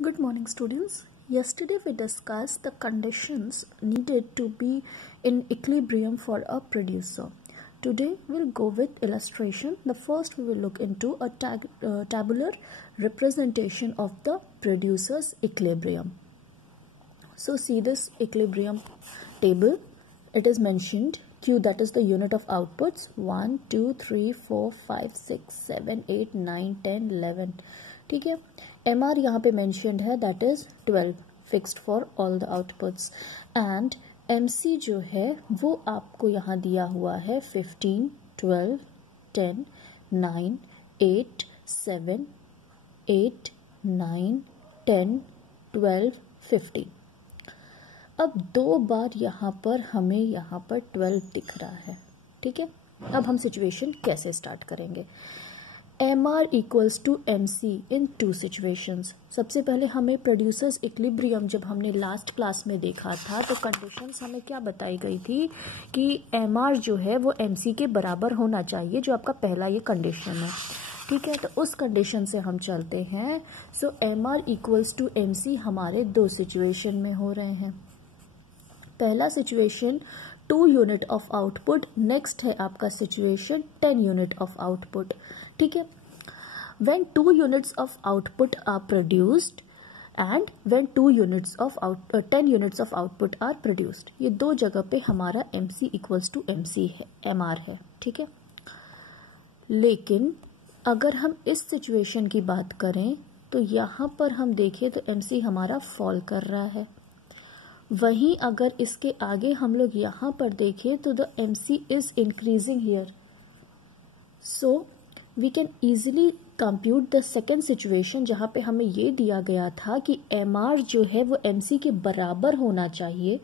Good morning, students. Yesterday we discussed the conditions needed to be in equilibrium for a producer. Today we'll go with illustration. The first we will look into a tabular representation of the producer's equilibrium. So see this equilibrium table. It is mentioned Q, that is the unit of outputs, 1, 2, 3, 4, 5, 6, 7, 8, 9, 10, 11. ठीक है. MR यहाँ पे mentioned है, that is 12, fixed for all the outputs. And MC जो है वो आपको यहाँ दिया हुआ है 15, 12, 10, 9, 8, 7, 8, 9, 10, 12, 50. अब दो बार यहाँ पर हमें यहाँ पर 12 दिख रहा है. ठीक है. अब हम सिचुएशन कैसे स्टार्ट करेंगे. MR equals to MC in two situations. सबसे पहले हमें प्रोड्यूसर्स इक्विलिब्रियम जब हमने लास्ट क्लास में देखा था तो कंडीशंस हमें क्या बताई गई थी कि MR जो है वो MC के बराबर होना चाहिए, जो आपका पहला ये कंडीशन है. ठीक है. तो उस कंडीशन से हम चलते हैं. So MR equals to MC हमारे दो सिचुएशन में हो रहे हैं. पहला situation 2 unit of output, next है आपका सिचुएशन 10 यूनिट ऑफ आउटपुट. ठीक है. When 2 units of output are produced and when 10 units of output are produced, ये दो जगह पे हमारा MC इक्वल्स टू MC है, MR है. ठीक है. लेकिन अगर हम इस सिचुएशन की बात करें तो यहां पर हम देखें तो MC हमारा फॉल कर रहा है. वहीं अगर इसके आगे हम लोग यहाँ पर देखें तो the MC is increasing here. So we can easily compute the second situation जहाँ पे हमें ये दिया गया था कि MR जो है वो MC के बराबर होना चाहिए.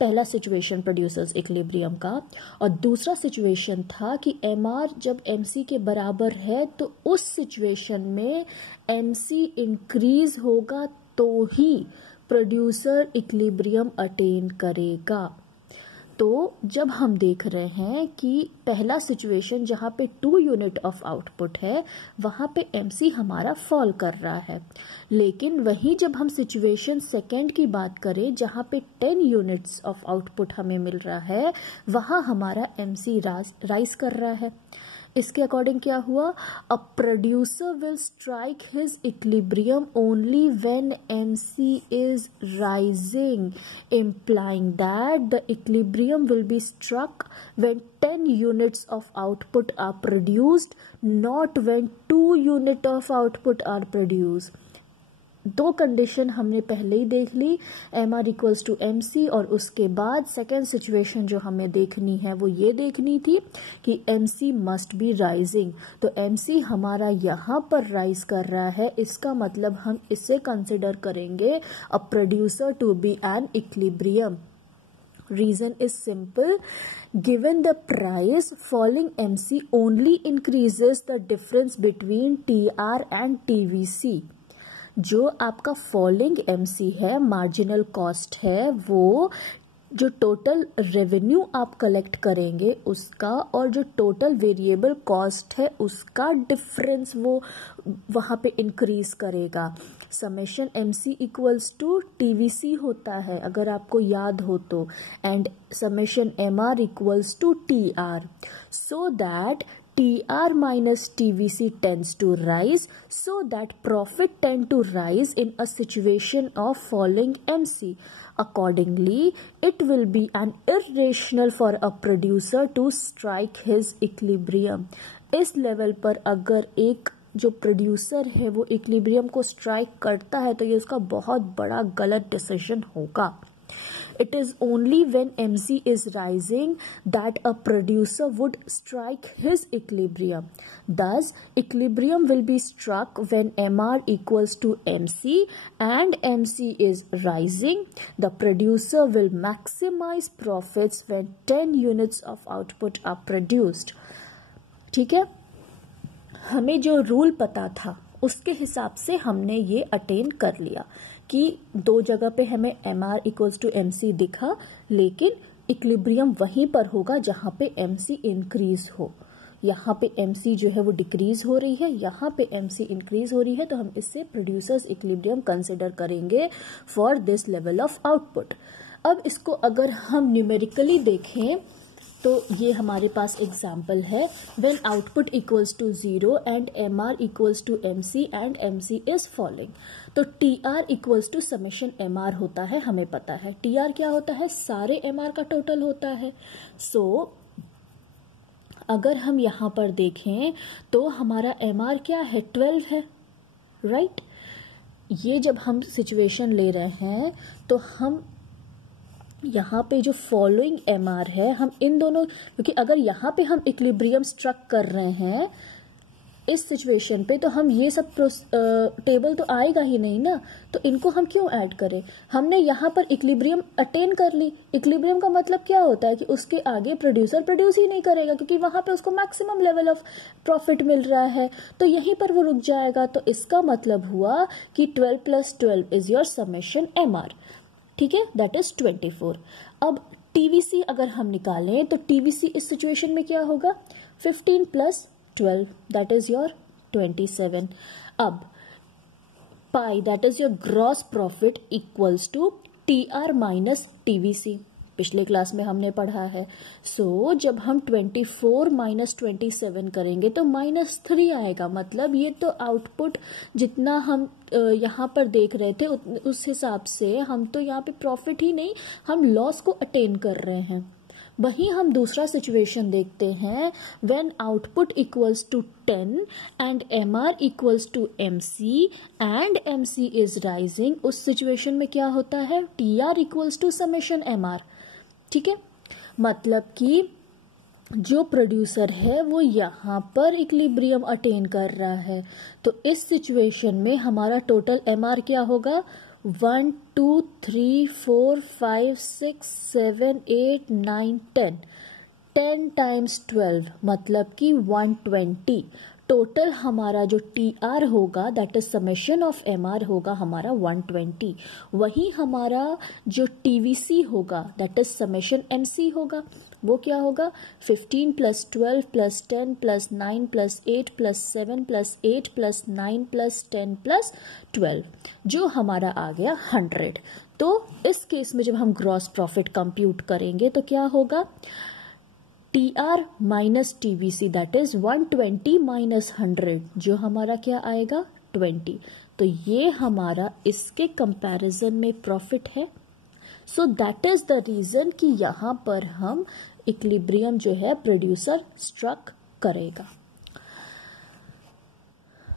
पहला सिचुएशन प्रोड्यूसर्स इक्विलिब्रियम का, और दूसरा सिचुएशन था कि MR जब MC के बराबर है तो उस सिचुएशन में MC इंक्रीज होगा तो ही प्रोड्यूसर इक्विलिब्रियम अटेन करेगा. तो जब हम देख रहे हैं कि पहला सिचुएशन जहां पे 2 यूनिट ऑफ आउटपुट है वहां पे MC हमारा फॉल कर रहा है, लेकिन वहीं जब हम सिचुएशन सेकेंड की बात करें जहां पे 10 यूनिट्स ऑफ आउटपुट हमें मिल रहा है वहां हमारा MC राइज कर रहा है. इसके अकॉर्डिंग क्या हुआ. अ producer will strike his equilibrium only when MC is rising, implying that the equilibrium will be struck when 10 units of output are produced, not when 2 units of output are produced. दो condition हमने पहले ही देख ली, MR equals to MC, और उसके बाद second situation जो हमें देखनी है वो ये देखनी थी कि MC मस्ट बी राइजिंग. तो MC हमारा यहाँ पर राइज कर रहा है, इसका मतलब हम इसे कंसिडर करेंगे a producer to be an equilibrium. Reason is simple. Given the price, falling MC only increases the difference between TR and TVC. जो आपका फॉलिंग MC है, मार्जिनल कॉस्ट है, वो जो टोटल रेवेन्यू आप कलेक्ट करेंगे उसका और जो टोटल वेरिएबल कॉस्ट है उसका डिफरेंस वो वहां पे इंक्रीज करेगा. Summation MC equals to TVC होता है अगर आपको याद हो तो, and summation MR equals to TR, so that TR minus TVC tends to rise, so that profit tend to rise in a situation of falling MC. Accordingly, it will be an irrational for a producer to strike his equilibrium. इस level पर अगर एक जो producer है वो equilibrium को strike करता है तो ये उसका बहुत बड़ा गलत डिसीजन होगा. It is only when MC is rising that a producer would strike his equilibrium. Thus, equilibrium will be struck when MR equals to MC and MC is rising. The producer will maximize profits when 10 units of output are produced. ठीक है. हमें जो rule पता था उसके हिसाब से हमने ये अटेन कर लिया कि दो जगह पे हमें MR इक्वल्स टू MC दिखा, लेकिन इक्विलिब्रियम वहीं पर होगा जहां पे MC इंक्रीज हो. यहाँ पे MC जो है वो डिक्रीज हो रही है, यहाँ पे MC इंक्रीज हो रही है, तो हम इससे प्रोड्यूसर्स इक्विलिब्रियम कंसिडर करेंगे for this level of output. अब इसको अगर हम न्यूमेरिकली देखें तो ये हमारे पास एग्जाम्पल है, when output equals to 0 and MR equals to MC and MC is falling. तो TR equals to summation MR होता है, हमें पता है TR क्या होता है, सारे MR का टोटल होता है। सो अगर हम यहाँ पर देखें तो हमारा MR क्या है, 12 है, राइट। ये जब हम सिचुएशन ले रहे हैं तो हम यहाँ पे जो फॉलोइंग MR है, हम इन दोनों, क्योंकि अगर यहाँ पे हम इक्विलिब्रियम स्ट्रक कर रहे हैं इस सिचुएशन पे, तो हम ये सब टेबल तो आएगा ही नहीं ना, तो इनको हम क्यों ऐड करें। हमने यहाँ पर इक्विलिब्रियम अटेन कर ली। इक्विलिब्रियम का मतलब क्या होता है कि उसके आगे प्रोड्यूसर प्रोड्यूस ही नहीं करेगा, क्योंकि वहाँ पे उसको मैक्सिमम लेवल ऑफ प्रॉफिट मिल रहा है, तो यहीं पर वो रुक जाएगा। तो इसका मतलब हुआ कि 12 + 12 इज योर समेशन MR, ठीक है, दैट इज 24। अब TVC अगर हम निकालें तो TVC इस सिचुएशन में क्या होगा, 15 + 12 दैट इज योर 27। अब pi that is your gross profit equals to TR minus TVC, पिछले क्लास में हमने पढ़ा है। सो जब हम 24 - 27 करेंगे तो -3 आएगा, मतलब ये तो आउटपुट जितना हम यहाँ पर देख रहे थे उस हिसाब से हम तो यहाँ पे प्रॉफिट ही नहीं, हम लॉस को अटेन कर रहे हैं। वहीं हम दूसरा सिचुएशन देखते हैं, when output equals to 10 and MR equals to MC and MC is rising, उस सिचुएशन में क्या होता है, TR equals to summation MR, ठीक है। मतलब कि जो प्रोड्यूसर है वो यहाँ पर इक्विलिब्रियम अटेन कर रहा है, तो इस सिचुएशन में हमारा टोटल MR क्या होगा, 1 2 3 4 5 6 7 8 9 10 10 × 12 मतलब कि 120। टोटल हमारा जो TR होगा that is summation of MR होगा हमारा 120। वही हमारा जो TVC होगा दैट इज समेशन MC होगा, वो क्या होगा, 15 + 12 + 10 + 9 + 8 + 7 + 8 + 9 + 10 + 12, जो हमारा आ गया 100। तो इस केस में जब हम ग्रॉस प्रॉफिट कंप्यूट करेंगे तो क्या होगा, TR minus TVC that is 120 - 100, जो हमारा क्या आएगा, 20। तो ये हमारा इसके कंपैरिजन में प्रॉफिट है। So that is the reason कि यहाँ पर हम इक्विलिब्रियम जो है प्रोड्यूसर स्ट्रक करेगा।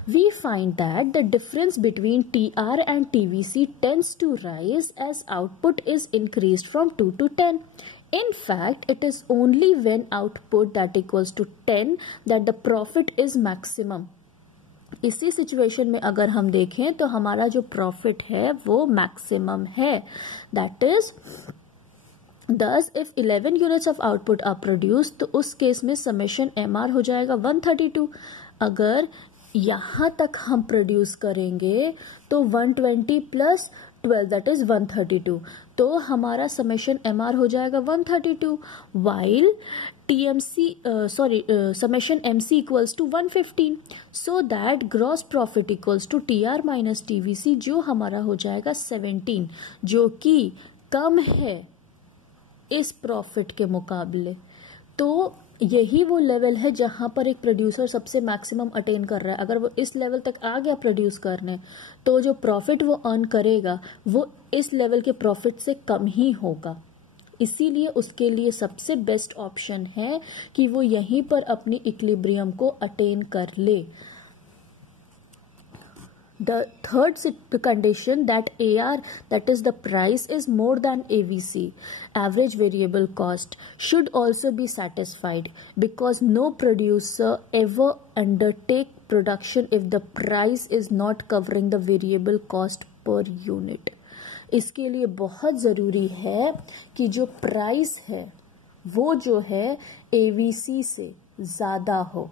We find that the difference between TR and TVC tends to rise as output is increased from 2 to 10. In fact, it is only when output that equals to 10 that the profit is maximum. इसी situation में अगर हम देखें तो हमारा जो profit है वो मैक्सिमम है, that is Thus, if 11 units of output are produced, तो उस केस में समेशन MR हो जाएगा 132। अगर यहाँ तक हम प्रोड्यूस करेंगे तो 120 + 12 दैट इज 132, तो हमारा समेशन MR हो जाएगा 132, while summation MC equals to 115, so that gross profit equals to TR minus TVC, जो हमारा हो जाएगा 17, जो कि कम है इस प्रॉफिट के मुकाबले। तो यही वो लेवल है जहां पर एक प्रोड्यूसर सबसे मैक्सिमम अटेन कर रहा है। अगर वो इस लेवल तक आ गया प्रोड्यूस करने, तो जो प्रॉफिट वो अर्न करेगा वो इस लेवल के प्रॉफिट से कम ही होगा। इसीलिए उसके लिए सबसे बेस्ट ऑप्शन है कि वो यहीं पर अपनी इक्विलिब्रियम को अटेन कर ले। The third condition that AR, that is the price, is more than AVC, average variable cost, should also be satisfied, because no producer ever undertake production if the price is not covering the variable cost per unit. इसके लिए बहुत ज़रूरी है कि जो price है वो जो है AVC से ज़्यादा हो।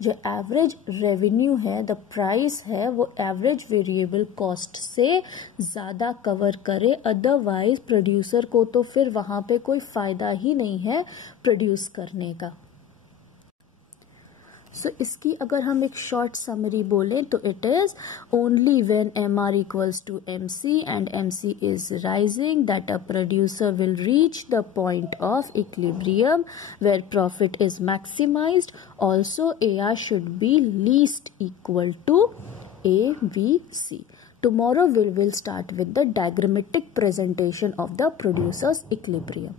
जो एवरेज रेवेन्यू है, द प्राइस है, वो एवरेज वेरिएबल कॉस्ट से ज़्यादा कवर करे, अदरवाइज प्रोड्यूसर को तो फिर वहाँ पे कोई फ़ायदा ही नहीं है प्रोड्यूस करने का। सो इसकी अगर हम एक शॉर्ट समरी बोलें तो it is only when MR equals to MC and MC is rising that a producer will reach the point of equilibrium where profit is maximised. Also AR should be least equal to ABC. Tomorrow we will start with the diagrammatic presentation of the producer's equilibrium.